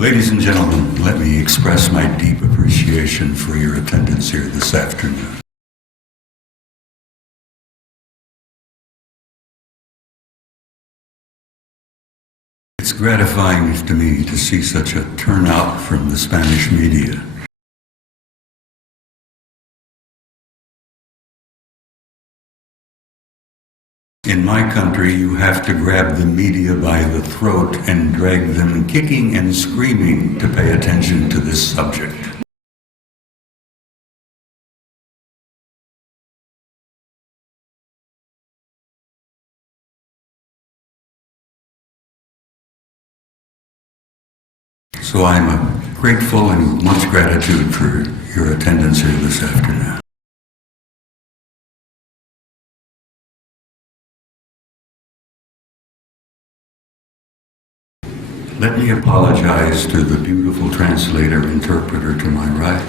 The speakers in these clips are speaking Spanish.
Ladies and gentlemen, let me express my deep appreciation for your attendance here this afternoon. It's gratifying to me to see such a turnout from the Spanish media. In my country, you have to grab the media by the throat and drag them kicking and screaming to pay attention to this subject. So I'm grateful and with much gratitude for your attendance here this afternoon. Let me apologize to the beautiful translator-interpreter to my right.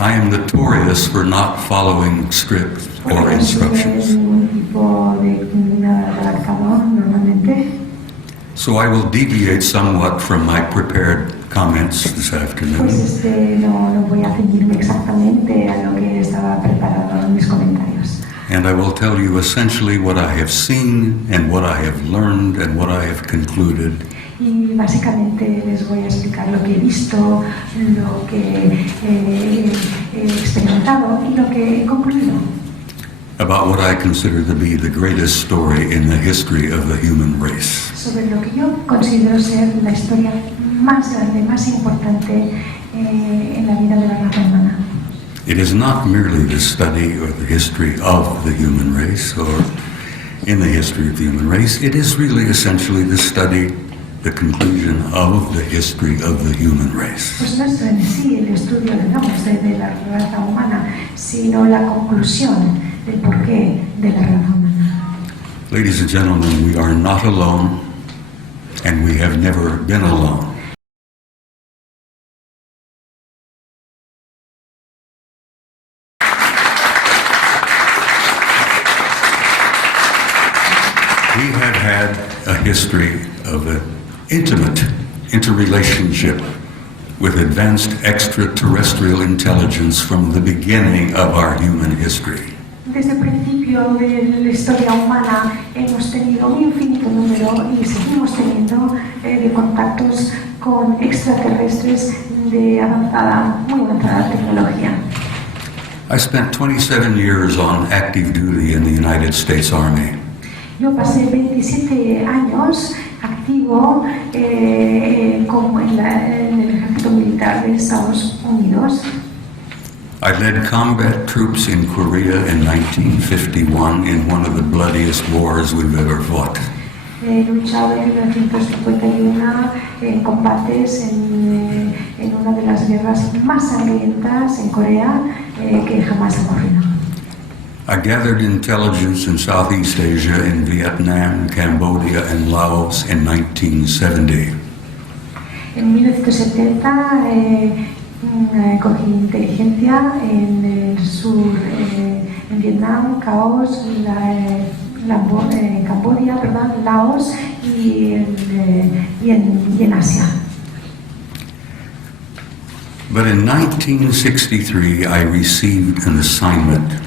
I am notorious for not following script or instructions. So I will deviate somewhat from my prepared comments this afternoon. And I will tell you essentially what I have seen and what I have learned and what I have concluded. Y básicamente les voy a explicar lo que he visto, lo que he experimentado y lo que he concluido. About what I consider to be the greatest story in the history of the human race. Sobre lo que yo considero ser la historia más grande, más importante en la vida de la raza humana. It is not merely the study or the history of the human race or in the history of the human race. It is really essentially the study, the conclusion of the history of the human race. Pues no es en sí el estudio, digamos, de la raza humana, sino la conclusión del porqué de la raza humana. Ladies and gentlemen, we are not alone, and we have never been alone. We have had a history of an intimate interrelationship with advanced extraterrestrial intelligence from the beginning of our human history. Desde el principio de la historia humana hemos tenido un infinito número y seguimos teniendo de contactos con extraterrestres de muy avanzada tecnología. I spent 27 years on active duty in the United States Army. Yo pasé 27 años activo como en el ejército militar de Estados Unidos. I led combat troops in Korea in 1951 in one of the bloodiest wars we've ever fought. He luchado en 1951 en combates en una de las guerras más sangrientas en Corea que jamás ha ocurrido. I gathered intelligence in Southeast Asia in Vietnam, Cambodia, and Laos in 1970. En 1970 cogí inteligencia en el sur, en Vietnam, Laos, Cambodia, Laos y en Asia. But in 1963, I received an assignment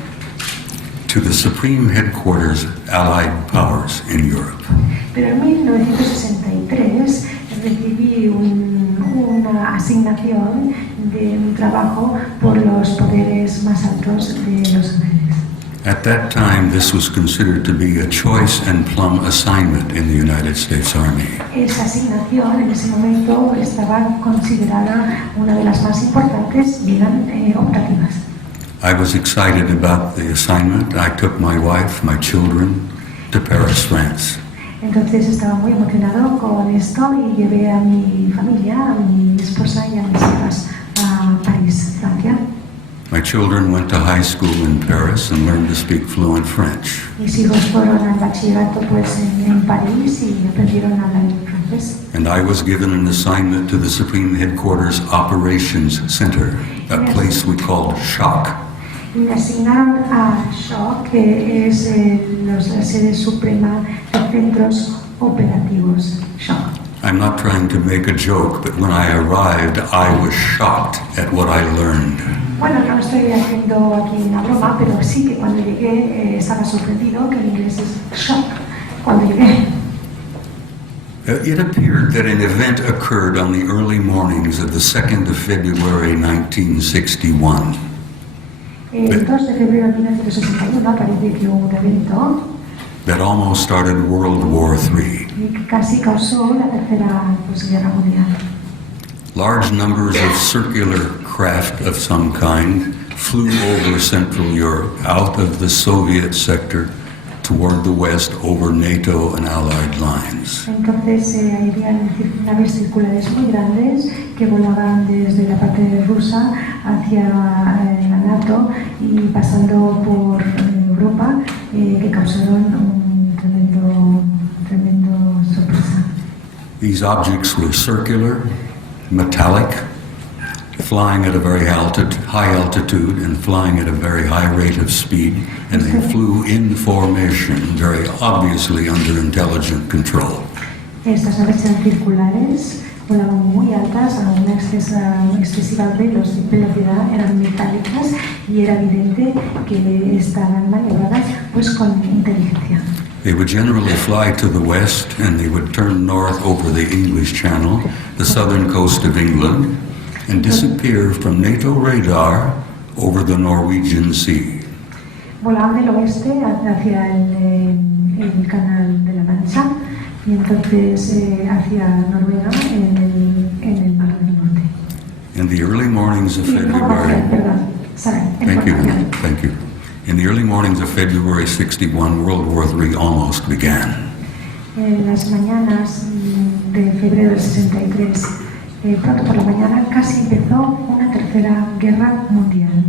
to the Supreme Headquarters Allied Powers in Europe. Pero en 1963 recibí una asignación de un trabajo por los poderes más altos de Los Ángeles. At that time, this was considered to be a choice and plum assignment in the United States Army. Esa asignación en ese momento estaba considerada una de las más importantes y eran optativas. I was excited about the assignment. I took my wife, my children to Paris, France. Entonces estaba muy emocionado con esto y llevé a mi familia, a mi esposa y a mis hijas a París, Francia. My children went to high school in Paris and learned to speak fluent French. Mis hijos fueron al bachillerato pues en París y aprendieron a hablar francés. And I was given an assignment to the Supreme Headquarters Operations Center, a place we called SHOC. y me asignaron a Shaw, que es la sede suprema de centros operativos. Shaw. I'm not trying to make a joke, but when I arrived, I was shocked at what I learned. Bueno, no estoy haciendo aquí una broma, pero sí que cuando llegué estaba sorprendido, que en inglés es shock, cuando llegué. It appeared that an event occurred on the early mornings of the 2nd of February 1961. El 2 de febrero de 1961 parece que hubo un evento that almost started World War III. y que casi causó la tercera guerra mundial. Large numbers of circular craft of some kind flew over Central Europe, out of the Soviet sector, toward the west over NATO and Allied lines. Entonces habían naves circulares muy grandes que volaban desde la parte rusa hacia la NATO y pasando por Europa, que causaron un tremendo sorpresa. These objects were circular, metallic, flying at a very high altitude and flying at a very high rate of speed, and they flew in formation, very obviously under intelligent control. Estas naves eran circulares, volaban muy altas a una excesiva velocidad, eran metálicas y era evidente que estaban maniobradas con inteligencia. They would generally fly to the west and they would turn north over the English Channel, the southern coast of England, and disappear from NATO radar over the Norwegian Sea. Volaban del oeste hacia el canal de la Mancha y entonces hacia Noruega en el Mar del Norte. In the early mornings of February, thank you. In the early mornings of February 61, World War III almost began. En las mañanas de febrero del 63, pronto por la mañana, casi empezó una tercera guerra mundial.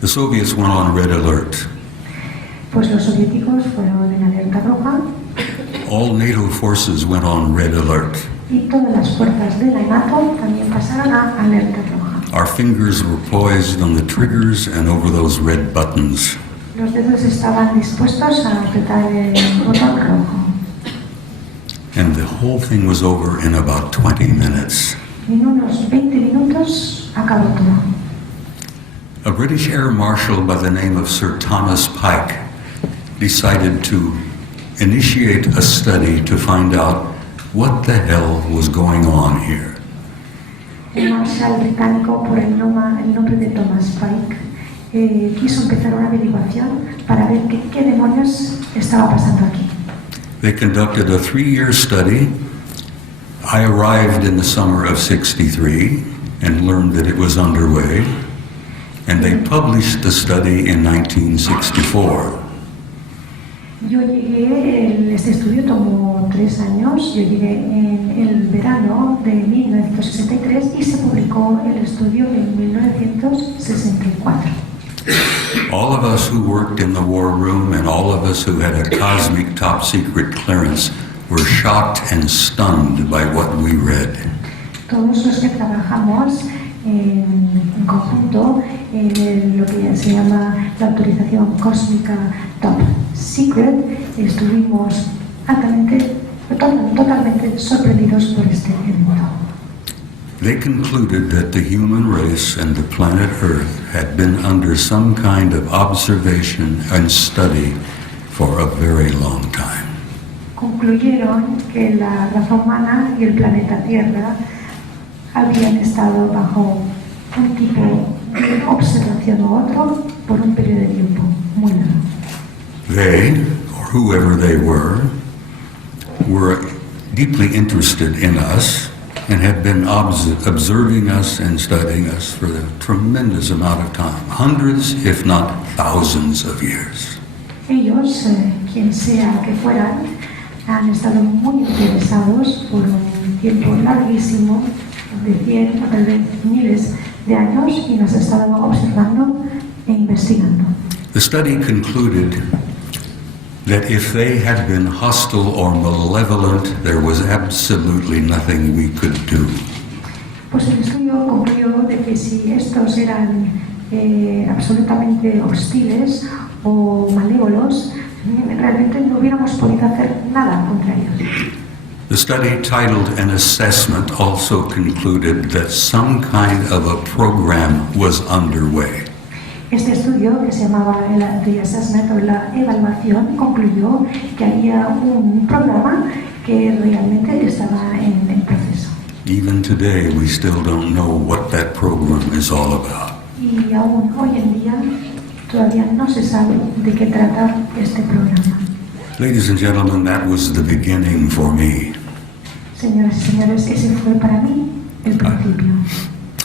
The Soviets went on red alert. Pues los soviéticos fueron en alerta roja. All NATO forces went on red alert. Y todas las fuerzas de la NATO también pasaron a alerta roja. Our fingers were poised on the triggers and over those red buttons. Los dedos estaban dispuestos a apretar el botón rojo. And the whole thing was over in about 20 minutes. En unos 20 minutos acabó todo. A British Air Marshal by the name of Sir Thomas Pike decided to initiate a study to find out what the hell was going on here. El marshal británico por el nombre de Thomas Pike quiso empezar una averiguación para ver qué demonios estaba pasando aquí. They conducted a 3-year study. I arrived in the summer of 63 and learned that it was underway, and they published the study in 1964. Yo llegué, este estudio tomó 3 años, yo llegué en el verano de 1963 y se publicó el estudio en 1964. All of us who worked in the war room and all of us who had a cosmic top secret clearance were shocked and stunned by what we read. Todos los que trabajamos en conjunto en lo que se llama la autorización cósmica Top Secret, estuvimos totalmente sorprendidos por este evento. They concluded that the human race and the planet Earth had been under some kind of observation and study for a very long time. Concluyeron que la raza humana y el planeta Tierra habían estado bajo un tipo de observación u otro por un periodo de tiempo muy largo. They, or whoever they were deeply interested in us and had been observing us and studying us for a tremendous amount of time, hundreds, if not thousands of years. Ellos, quien sea que fueran, han estado muy interesados por un tiempo larguísimo, de 100 o tal vez miles de años, y nos han estado observando e investigando. The study concluded that if they had been hostile or malevolent, there was absolutely nothing we could do. Pues el estudio concluyó de que si estos eran absolutamente hostiles o malévolos, realmente no hubiéramos podido hacer nada contra ellos. The study, titled An Assessment, also concluded that some kind of a program was underway. Este estudio, que se llamaba The Assessment o la evaluación, concluyó que había un programa que realmente estaba en proceso. Even today, we still don't know what that program is all about. Y aún hoy en día todavía no se sabe de qué trata este programa. Ladies and gentlemen, that was the beginning for me. Señoras y señores, ese fue para mí el principio.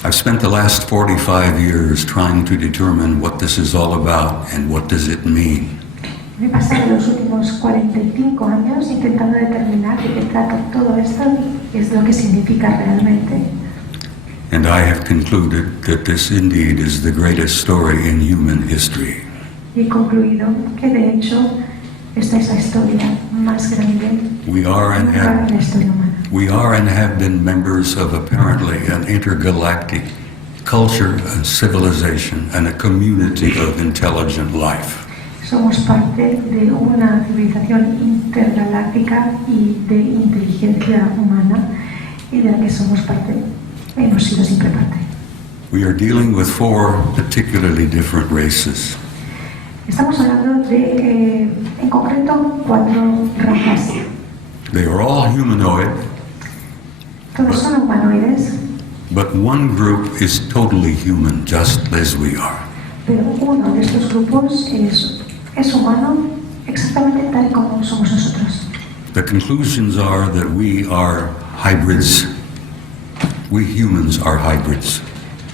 I've spent the last 45 years trying to determine what this is all about and what does it mean. Me he pasado los últimos 45 años intentando determinar de qué trata todo esto y es lo que significa realmente. And I have concluded that this indeed is the greatest story in human history. Y he concluido que de hecho esta es la historia más grande We are and de la historia humana. We are and have been members of apparently an intergalactic culture and civilization and a community of intelligent life. Somos parte de una civilización intergaláctica y de inteligencia humana y de la que somos parte, hemos sido siempre parte. We are dealing with 4 particularly different races. Estamos hablando de, en concreto, 4 razas. They are all humanoid, Todos son humanoides, but one group is totally human, just as we are. pero uno de estos grupos es humano exactamente tal como somos nosotros. The conclusions are that we are hybrids. We humans are hybrids.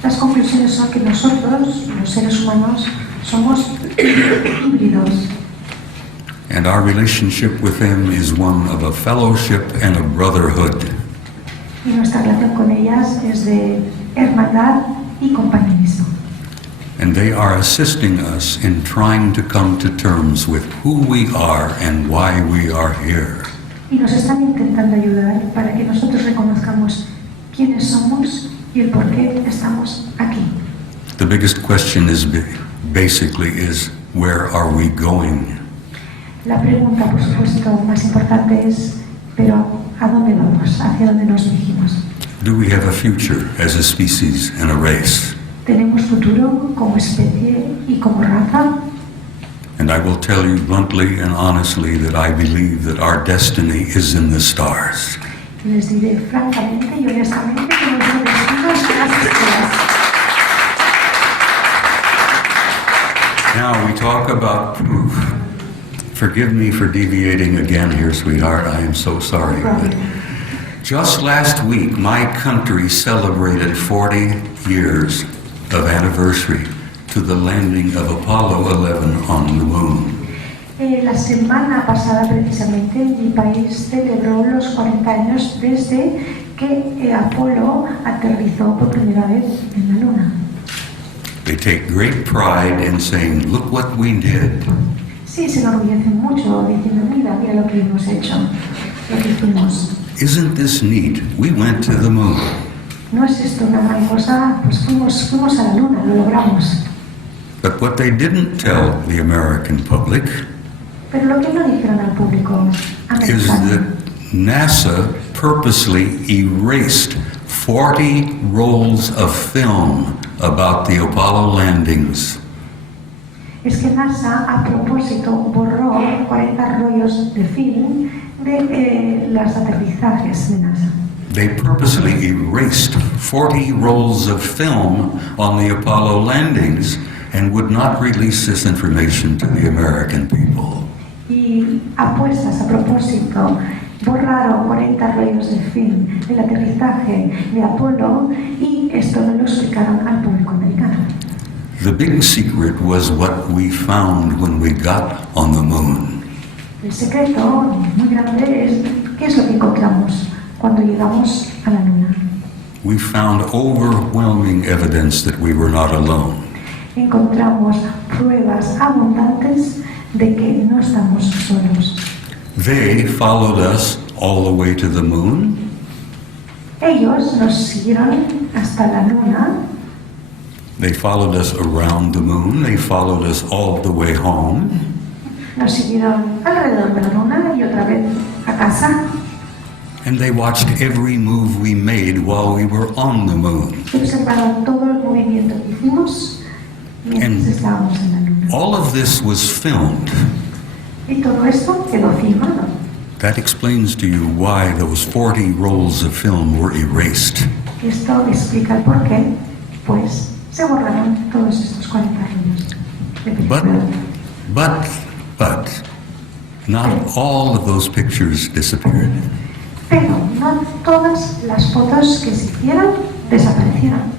Las conclusiones son que nosotros, los seres humanos, somos híbridos. And our relationship with them is one of a fellowship and a brotherhood. Y nuestra relación con ellas es de hermandad y compañerismo. And they are assisting us in trying to come to terms with who we are and why we are here. Y nos están intentando ayudar para que nosotros reconozcamos quiénes somos y el por qué estamos aquí. The biggest question is basically is where are we going? La pregunta, por supuesto, más importante es, pero ¿a dónde vamos? ¿Hacia dónde nos dirigimos? Do we have a future as a species and a race? ¿Tenemos futuro como especie y como raza? And I will tell you bluntly and honestly that I believe that our destiny is in the stars. Les diré francamente y honestamente que nuestro destino es las estrellas. Now we talk about proof. Forgive me for deviating again here, sweetheart. I am so sorry. But just last week, my country celebrated 40 years of anniversary to the landing of Apollo 11 on the moon. La semana pasada, precisamente, mi país celebró los 40 años desde que Apolo aterrizó por primera vez en la Luna. They take great pride in saying, look what we did. Sí, se enorgullecen mucho diciendo, mira lo que hemos hecho, lo que hicimos. Isn't this neat? We went to the moon. ¿No es esto una gran cosa? Pues fuimos a la Luna, lo logramos. But what they didn't tell the American public Pero lo que no dijeron al público is americano that NASA purposely erased 40 rolls of film about the Apollo landings. es que NASA a propósito borró 40 rollos de film de los aterrizajes de NASA. They purposely erased 40 rolls of film on the Apollo landings and would not release this information to the American people. Y apuestas a propósito borraron 40 rollos de film del aterrizaje de Apolo y esto no lo explicaron al público americano. The big secret was what we found when we got on the moon. El secreto muy grande es qué es lo que encontramos cuando llegamos a la Luna. We found overwhelming evidence that we were not alone. Encontramos pruebas abundantes de que no estamos solos. They followed us all the way to the moon. Ellos nos siguieron hasta la Luna. They followed us around the moon. They followed us all the way home. Nos siguieron alrededor de la luna y otra vez a casa. And they watched every move we made while we were on the moon. Observaron todo el movimiento que hicimos mientras estábamos en la luna. All of this was filmed. Y todo esto quedó filmado. That explains to you why those 40 rolls of film were erased. Esto explica el por qué, pues se borraron todos estos 40 rollos de película. But, not all of those pictures disappeared. Pero no todas las fotos que se hicieron desaparecieron.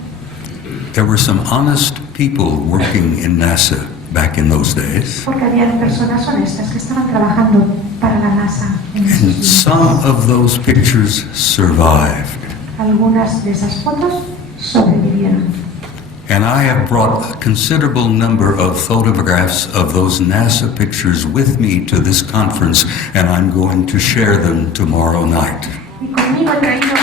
There were some honest people working in NASA back in those days. Porque había personas honestas que estaban trabajando para la NASA en esos And días. some of those pictures survived. Algunas de esas fotos sobrevivieron. And I have brought a considerable number of photographs of those NASA pictures with me to this conference, and I'm going to share them tomorrow night. Y conmigo he traído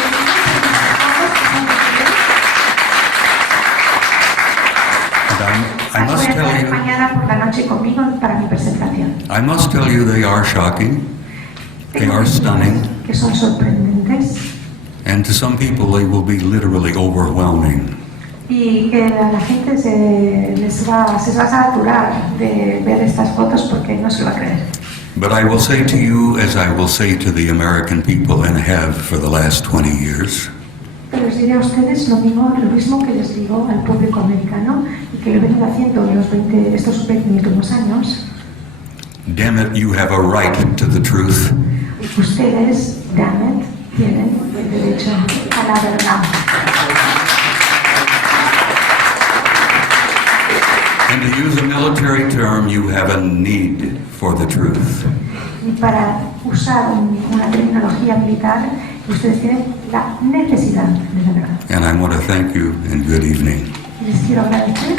And I must tell you, mañana por la noche conmigo para mi presentación. I must tell you they are shocking, they are stunning, Que son sorprendentes and to some people they will be literally overwhelming. y que a la gente se va a saturar de ver estas fotos porque no se lo va a creer. But I will say to you, as I will say to the American people and have for the last 20 years, Pero les diré a ustedes lo mismo que les digo al público americano y que lo he venido haciendo estos 20 últimos años. damn it, you have a right to the truth. Ustedes, damn it, tienen el derecho a la verdad. And to use a military term, you have a need for the truth. Y para usar una terminología militar, ustedes tienen la necesidad de la verdad. And I want to thank you and good evening. Les quiero agradecer.